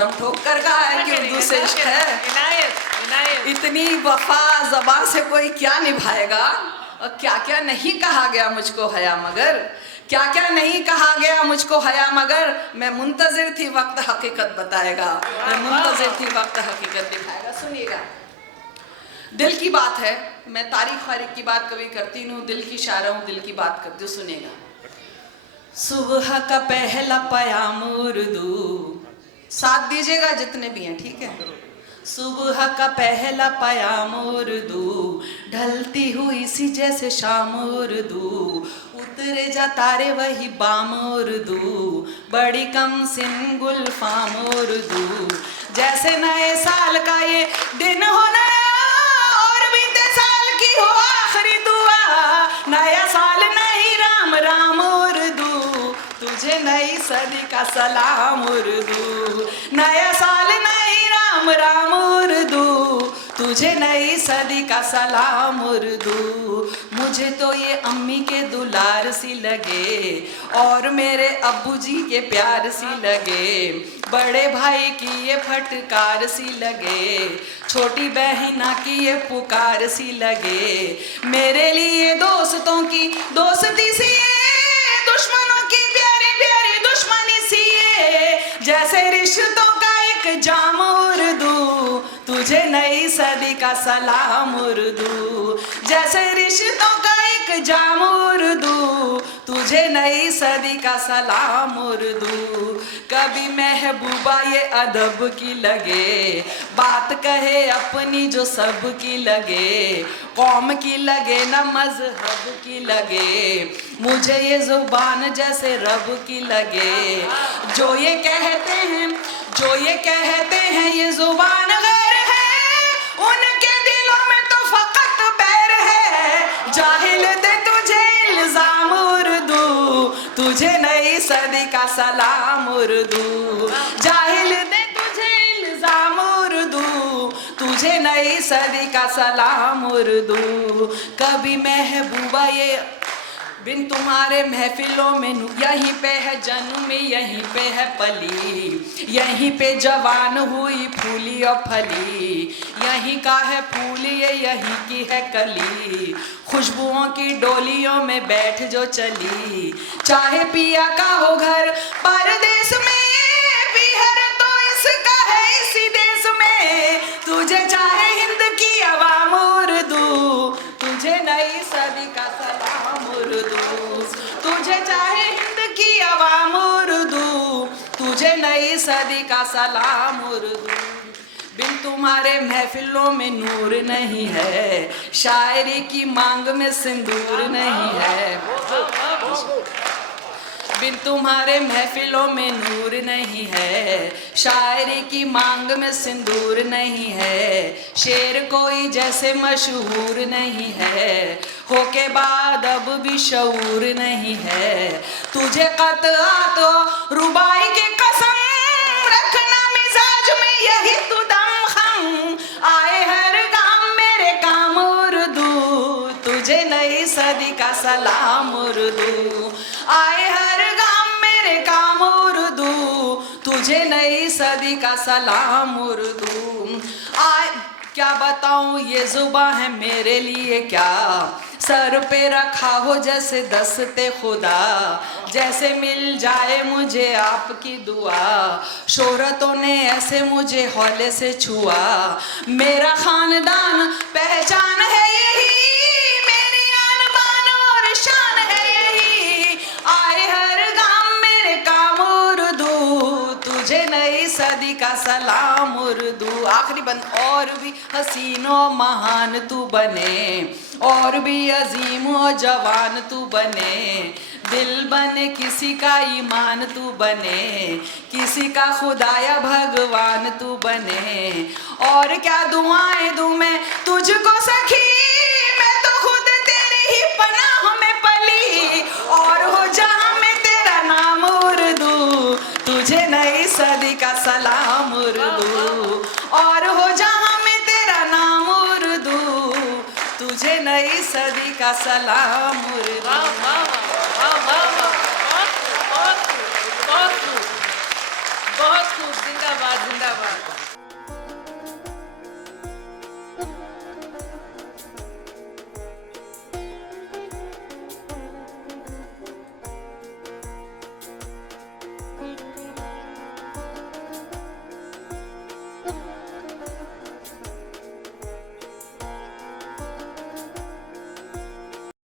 दम ठोक कर कहा है कि उर्दू से इश्क है। इनायत इतनी वफा ज़बां से कोई क्या निभाएगा, और क्या क्या नहीं कहा गया मुझको हया मगर, क्या क्या नहीं कहा गया मुझको हया मगर, मैं मुंतज़िर थी वक्त हकीकत बताएगा, मैं मुंतज़िर थी वक्त हकीकत दिखाएगा। सुनिएगा, दिल की बात है, मैं तारीख वारीख की बात कभी करती नहीं हूँ, दिल की शायरा हूँ, दिल की बात करती हूँ। सुनिएगा, सुबह का पहला पयाम उर्दू, साथ दीजिएगा जितने भी हैं, ठीक है। सुबह का पहला पयाम उर्दू, ढलती हुई सी जैसे शाम उर्दू, उतरे जा तारे वही बाम उर्दू, बड़ी कम सिन गुलफाम उर्दू, जैसे नए साल का ये दिन हो नया, और बीते साल की हो आखिरी दुआ, नया साल नहीं राम राम उर्दू, तुझे नई सदी का सलाम उर्दू, नया साल नहीं राम राम उर्दू, तुझे नई सदी का सलाम उर्दू। मुझे तो ये अम्मी के दुलार सी लगे, और मेरे अब्बू जी के प्यार सी लगे, बड़े भाई की ये फटकार सी लगे, छोटी बहना की ये पुकार सी लगे, मेरे लिए दोस्तों की दोस्ती सी है, दुश्मनों की प्यारी प्यारी दुश्मनी सी है, जैसे रिश्तों का एक जाम उर्दू, तुझे नई सदी का सलाम उर्दू, जैसे रिश्तों का एक जाम उर्दू, तुझे नई सदी का सलाम उर्दू। कभी महबूबा ये अदब की लगे, बात कहे अपनी जो सब की लगे, कौम की लगे न मजहब की लगे, मुझे ये जुबान जैसे रब की लगे, जो ये कहते हैं ये जुबान गैर है, उनके दिलों में तो फकत बैर है, जाहिल दे तुझे इल्जाम उर्दू, तुझे नई सदी का सलाम उर्दू, जाहिल दे तुझे इल्जाम उर्दू, तुझे नई सदी का सलाम उर्दू। कभी महबूबा ये बिन तुम्हारे महफिलों में यहीं पे है जन्म, यहीं पे है पली, यहीं पे जवान हुई फूली और फली, यहीं का है फूल ये यहीं की है कली, खुशबुओं की डोलियों में बैठ जो चली, चाहे पिया का हो घर परदेश में, बिहर तो इसका है इसी देश में, तुझे चाहे हिंद की अवाम उर्दू, तुझे नई सदी का सलाम उर्दू, तुझे चाहे हिंद की अवाम उर्दू, तुझे नई सदी का सलाम उर्दू। बिन तुम्हारे महफिलों में नूर नहीं है, शायरी की मांग में सिंदूर नहीं है, बिन तुम्हारे महफिलों में नूर नहीं है, शायरी की मांग में सिंदूर नहीं है, शेर कोई जैसे मशहूर नहीं है, हो के बाद अब भी शऊर नहीं है, तुझे कतआ तो रुबाई की कसम, रखना मिजाज में यही तू दम खम, आए हर काम मेरे काम उर्दू, तुझे नई सदी का सलाम उर्दू, आए हर काम उर्दू, तुझे नई सदी का सलाम उर्दू। क्या बताऊं ये जुबान है मेरे लिए क्या, सर पे रखा हो जैसे दस्ते खुदा, जैसे मिल जाए मुझे आपकी दुआ, शोहरतों ने ऐसे मुझे हौले से छुआ, मेरा खानदान पहचान है यही, मेरी आन बान और शान है यही, आए हर काम उर्दू, तुझे नई सदी का सलाम उर्दू। आखिरी बंद, और भी हसीनो महान तू बने, और भी अजीम और जवान तू बने, दिल बने किसी का ईमान तू बने, किसी का खुदाया भगवान तू बने, और क्या दुआएं दूं मैं तुझको सखी, मैं तो खुद तेरी ही पनाह में पली, और हो जहां में तेरा नाम उर्दू, तुझे नई सदी का सलाम उर्दू, और हो जहां में तेरा नाम उर्दू, तुझे नई सदी का सलाम उर्दू। बहुत खूब। जिंदाबाद जिंदाबाद।